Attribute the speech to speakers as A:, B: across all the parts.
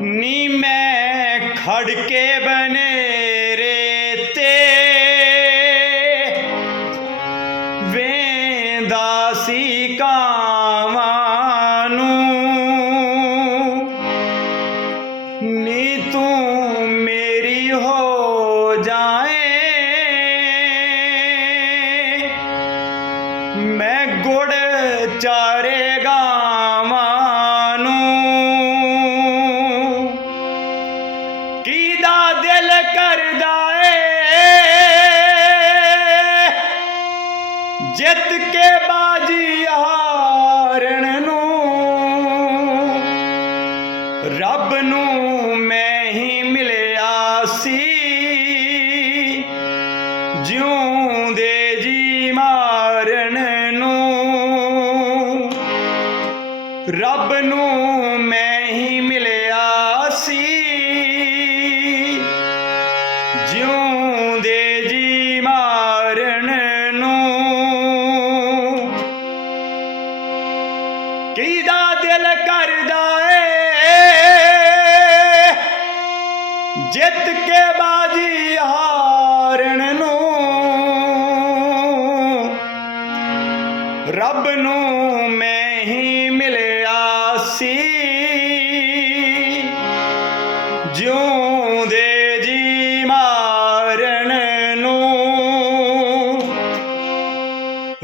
A: ਨੀ ਮੈਂ ਖੜ ਕੇ ਬਨੇਰੇ ਤੇ ਵੇਂਦਾ ਸੀ ਕਾਵਾਂ ਨੂੰ। ਨੀ ਤੂੰ ਮੇਰੀ ਹੋ ਜਾਏ। ਮੈਂ ਗੁੜ ਚਾਰੇ ਜਿੱਤ ਕੇ ਬਾਜੀ ਹਾਰਨ ਨੂੰ। ਰੱਬ ਨੂੰ ਮੈਂ ਹੀ ਮਿਲਿਆ ਸੀ। ਜਿਉਂਦੇ ਜੀ ਮਾਰਨ ਨੂੰ। ਰੱਬ ਨੂੰ ਮੈਂ ਹੀ ਮਿਲਿਆ ਸੀ। ਜਿਉਂਦੇ ਕਿਹਦਾ ਦਿਲ ਕਰਦਾ ਏ? ਜਿੱਤ ਕੇ ਬਾਜੀ ਹਾਰਨ ਨੂੰ ਰੱਬ ਨੂੰ ਮੈਂ ਹੀ ਮਿਲਿਆ ਸੀ। ਜਿਉਂਦੇ ਜੀ ਮਾਰਨ ਨੂੰ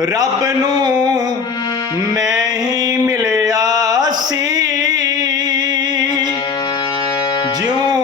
A: ਰੱਬ ਨੂੰ ਮੈਂ ਹੀ ਮਿਲਿਆ ਸੀ। ਜਿਉਂ